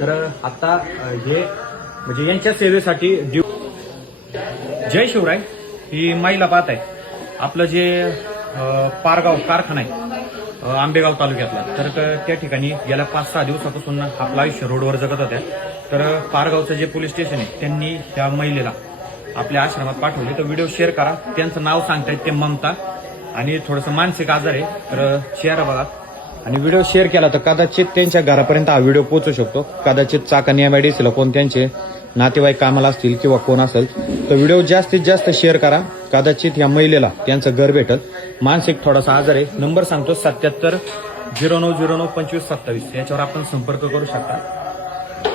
तर आता हे म्हणजे यांच्या सेवेसाठी जय शिवराय ही महिला पाहत आहे. आपलं जे पारगाव कारखाना आहे आंबेगाव तालुक्यातला, तर त्या ठिकाणी गेल्या 5-6 दिवसापासून आपलं आयुष्य रोडवर जगत होत्या. तर पारगावचं जे पोलीस स्टेशन आहे त्यांनी त्या महिलेला आपल्या आश्रमात पाठवले. तर व्हिडिओ शेअर करा. त्यांचं नाव सांगतायत ते ममता आणि थोडंसं मानसिक आजार आहे. तर शेअर बघा आणि व्हिडिओ शेअर केला तर कदाचित त्यांच्या घरापर्यंत हा व्हिडिओ पोहोचू शकतो. कदाचित चाकण MIDC कोण त्यांचे नातेवाईक कामाला असतील किंवा कोण असेल तर व्हिडिओ जास्तीत जास्त शेअर करा. कदाचित या महिलेला त्यांचं घर भेटल. मानसिक थोडासा आजार आहे. नंबर सांगतो 77 0909 2527 याच्यावर आपण संपर्क करू शकता.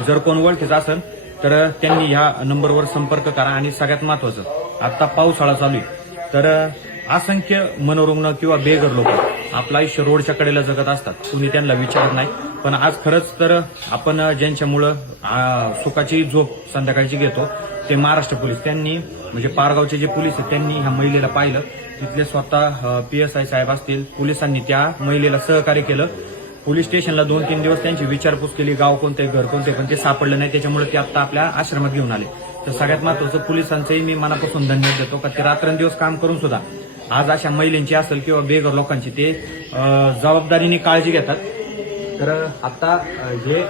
जर कोण ओळखीचं असेल तर त्यांनी ह्या नंबरवर संपर्क करा. आणि सगळ्यात महत्वाचं आता पावसाळा चालू आहे तर असंख्य मनोरुग्ण किंवा बेघर लोक आपलं आयुष्य रोडच्या कडेला जगत असतात. कुणी त्यांना विचारत नाही. पण आज खरंच तर आपण ज्यांच्यामुळं सुखाची झोप संध्याकाळची घेतो ते महाराष्ट्र पोलीस. त्यांनी म्हणजे पारगावचे जे पोलीस आहेत त्यांनी ह्या महिलेला पाहिलं. तिथले स्वतः PSI साहेब असतील, पोलिसांनी त्या महिलेला सहकार्य केलं. पोलीस स्टेशनला 2-3 दिवस त्यांची विचारपूस केली, गाव कोणते घर कोणते, पण ते सापडलं नाही. त्याच्यामुळे ते आता आपल्या आश्रमात घेऊन आले. तर सगळ्यात महत्वाचं पोलिसांचंही मी मनापासून धन्यवाद देतो का ते रात्रंदिवस काम करून सुद्धा आज अशा महिलांची असेल किंवा बेघर लोकांची ते जबाबदारीने काळजी घेतात. तर आता हे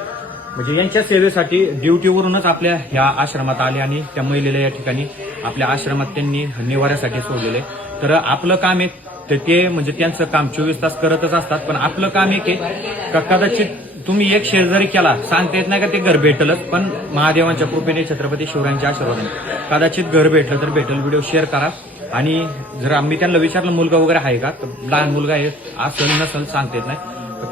म्हणजे यांच्या सेवेसाठी ड्युटीवरूनच आपल्या ह्या आश्रमात आले आणि त्या महिलेला या ठिकाणी आपल्या आश्रमात त्यांनी निवाऱ्यासाठी सोडलेले. तर आपलं काम आहे तर ते म्हणजे त्यांचं काम 24 तास करतच असतात. पण आपलं काम एक आहे का कदाचित तुम्ही एक शेअर जरी केला सांगता येत नाही का ते घर भेटलच. पण महादेवांच्या कृपेने छत्रपती शिवरायांच्या आशीर्वादाने कदाचित घर भेटलं तर भेटल. व्हिडिओ शेअर करा. आणि जर आम्ही त्यांना विचारलं मुलगा वगैरे आहे का तर लहान मुलगा आहे असेल नसेल सांगता येत नाही.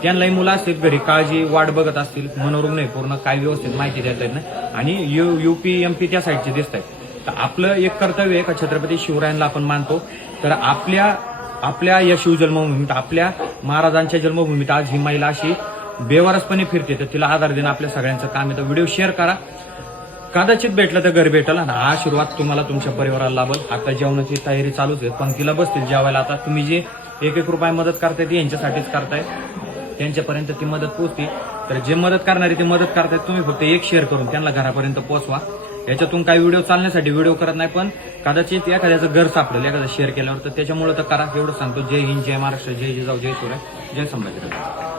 त्यांनाही मुलं असतील घरी काळजी वाट बघत असतील. मनोरुग्ण आहे पूर्ण काय व्यवस्थित माहिती देता येत नाही. आणि UP MP त्या साईडचे दिसत आहेत. तर आपलं एक कर्तव्य आहे का छत्रपती शिवरायांना आपण मानतो. तर आपल्या या शिवजन्मभूमीत आपल्या महाराजांच्या जन्मभूमीत आज ही महिला अशी बेवारसपणे फिरते. तर तिला आधार देणं आपल्या सगळ्यांचं काम आहे. तर व्हिडिओ शेअर करा. कदाचित भेटलं तर घर भेटल आणि हा आशीर्वाद तुम्हाला तुमच्या परिवाराला लाभल. आता जेवणाची तयारी चालूच आहे. पंक्तीला बसतील जेवायला. आता तुम्ही जे 1-1 रुपये मदत करताय ती यांच्यासाठीच करताय. त्यांच्यापर्यंत ती मदत पोहोचते. तर जे मदत करणारे ते मदत करतायत. तुम्ही फक्त एक शेअर करून त्यांना घरापर्यंत पोहोचवा. याच्यातून काही व्हिडिओ चालण्यासाठी व्हिडिओ करत नाही. पण कदाचित एखाद्याचं घर सापडेल एखादं शेअर केल्यावर. तर त्याच्यामुळे तर करा. एवढं सांगतो. जय हिंद, जय महाराष्ट्र, जय जिजाऊ, जय शिवराय, जय संभाजीराजे.